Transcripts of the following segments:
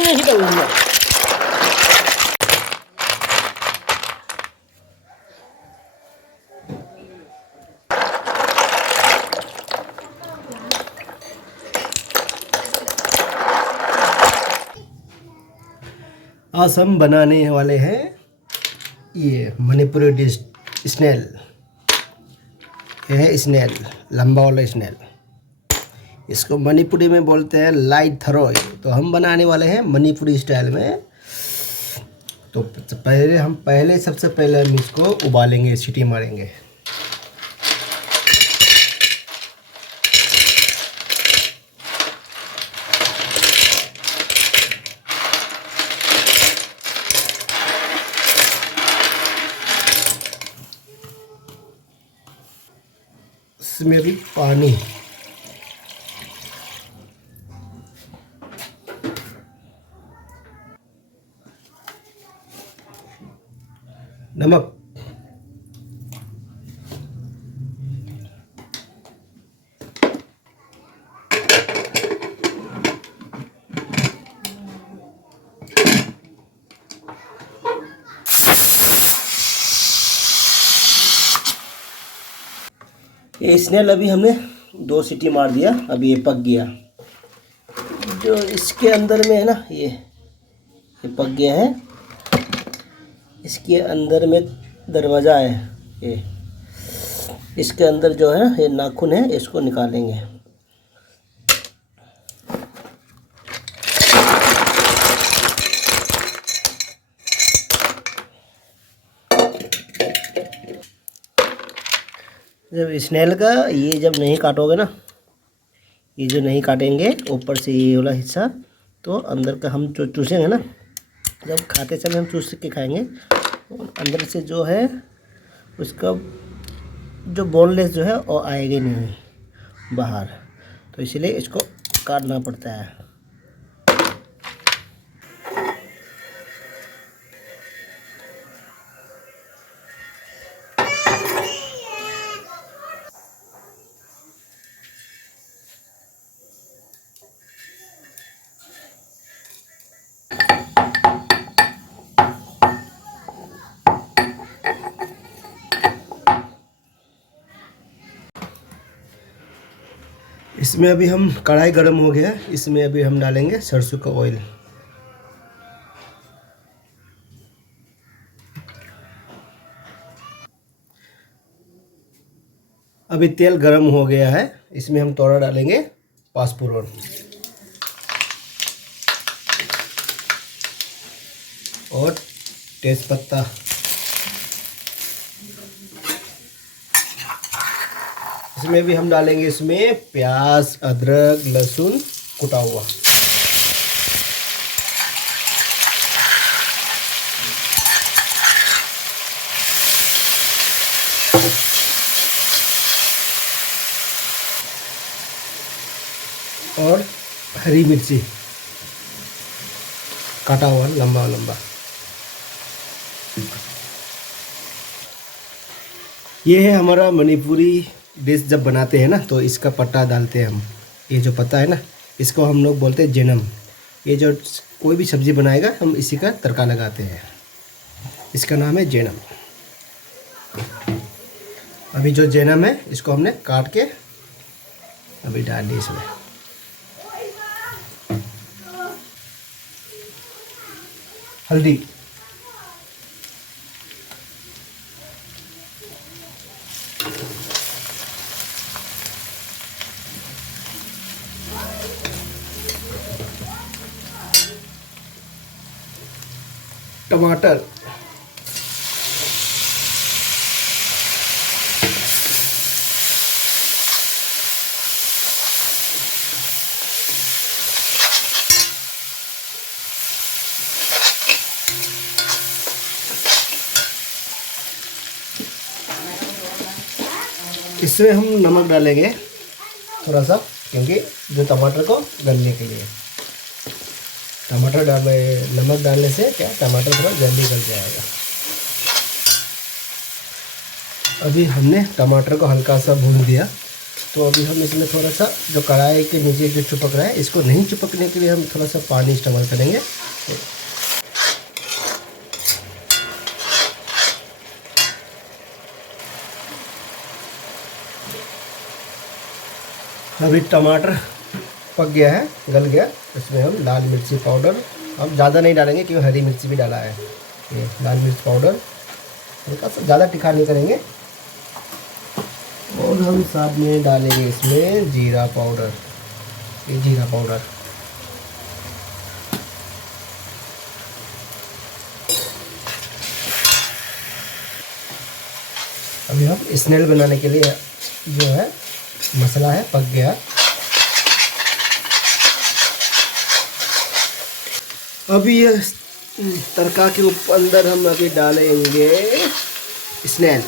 नहीं डालूंगा। आज हम बनाने वाले हैं ये मणिपुरी डिश स्नेल। ये है स्नेल, लंबा वाला स्नेल। इसको मणिपुरी में बोलते हैं लाइट थरोई। तो हम बनाने वाले हैं मणिपुरी स्टाइल में। तो सबसे पहले हम इसको उबालेंगे, सीटी मारेंगे। इसमें भी पानी, नमक, ये स्नेल अभी हमने 2 सीटी मार दिया। अभी ये पक गया। जो इसके अंदर में है ना, ये पक गया है। इसके अंदर में दरवाज़ा है, ये इसके अंदर जो है ये नाखून है, इसको निकालेंगे। जब स्नेल का ये जब नहीं काटोगे ना, ये जो नहीं काटेंगे ऊपर से ये वाला हिस्सा, तो अंदर का हम जो चूसेंगे ना, जब खाते समय हम चूस के खाएंगे, अंदर से जो है उसका जो बोनलेस जो है वो आएगा नहीं बाहर। तो इसलिए इसको काटना पड़ता है। इसमें अभी हम कढ़ाई गर्म हो गया, इसमें अभी हम डालेंगे सरसों का ऑयल। अभी तेल गर्म हो गया है, इसमें हम थोड़ा डालेंगे पाँचफोरन और तेज़पत्ता। इसमें भी हम डालेंगे इसमें प्याज, अदरक, लहसुन कुटा हुआ। और हरी मिर्ची काटा हुआ लंबा लंबा। ये है हमारा मणिपुरी डिश। जब बनाते हैं ना तो इसका पत्ता डालते हैं हम। ये जो पत्ता है ना, इसको हम लोग बोलते हैं जेनम। ये जो कोई भी सब्ज़ी बनाएगा हम इसी का तड़का लगाते हैं। इसका नाम है जेनम। अभी जो जेनम है इसको हमने काट के अभी डाल दी इसमें। हल्दी, टमाटर, इसमें हम नमक डालेंगे थोड़ा सा, क्योंकि जो टमाटर को गलने के लिए। नमक डालने से क्या टमाटर थोड़ा जल्दी गल जाएगा। अभी हमने टमाटर को हल्का सा भून दिया। तो अभी हम इसमें थोड़ा सा जो कढ़ाई के नीचे जो चिपक रहा है, इसको नहीं चिपकने के लिए हम थोड़ा सा पानी इस्तेमाल करेंगे। अभी टमाटर पक गया है, गल गया। इसमें हम लाल मिर्ची पाउडर, हम ज़्यादा नहीं डालेंगे क्योंकि हरी मिर्ची भी डाला है। ये लाल मिर्च पाउडर हल्का सा, ज़्यादा तीखा नहीं करेंगे। और हम साथ में डालेंगे इसमें जीरा पाउडर, ये जीरा पाउडर। अभी हम स्मेल बनाने के लिए जो है मसाला है पक गया। अभी ये तड़का के ऊपर अंदर हम अभी डालेंगे स्नेल।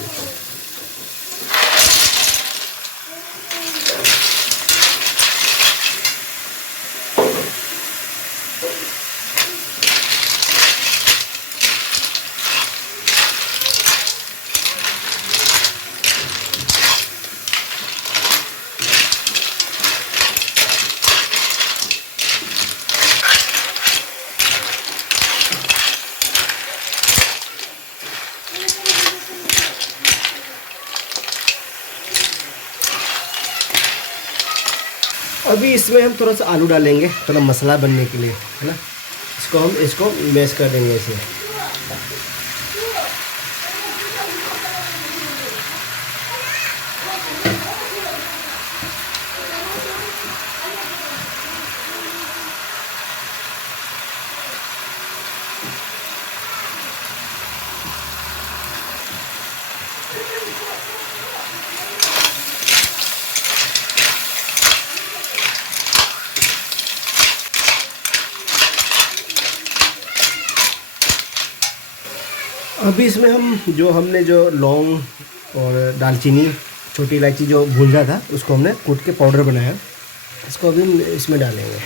अभी इसमें हम थोड़ा सा आलू डालेंगे, थोड़ा मसाला बनने के लिए, है ना। इसको मैश कर देंगे इसे। अभी इसमें हम हमने जो लौंग और दालचीनी, छोटी इलायची जो भूंजा था, उसको हमने कूट के पाउडर बनाया, इसको अभी हम इसमें डालेंगे।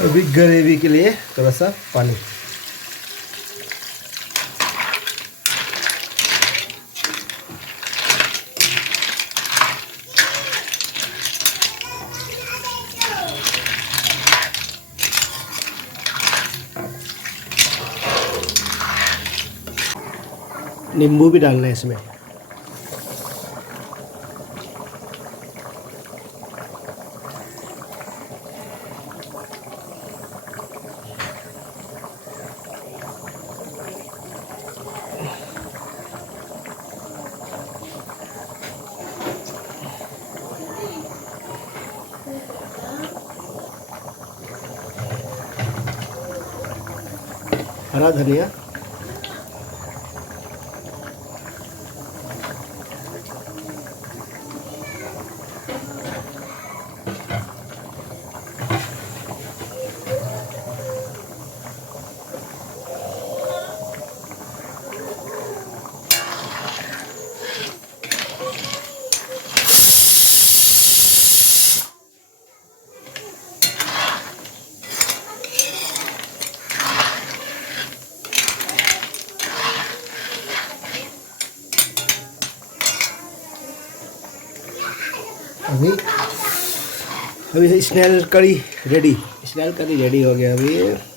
अभी ग्रेवी के लिए थोड़ा सा पानी। नींबू भी डालना है इसमें। हरा धनिया, अभी स्नेल करी रेडी, स्नेल करी रेडी हो गया अभी।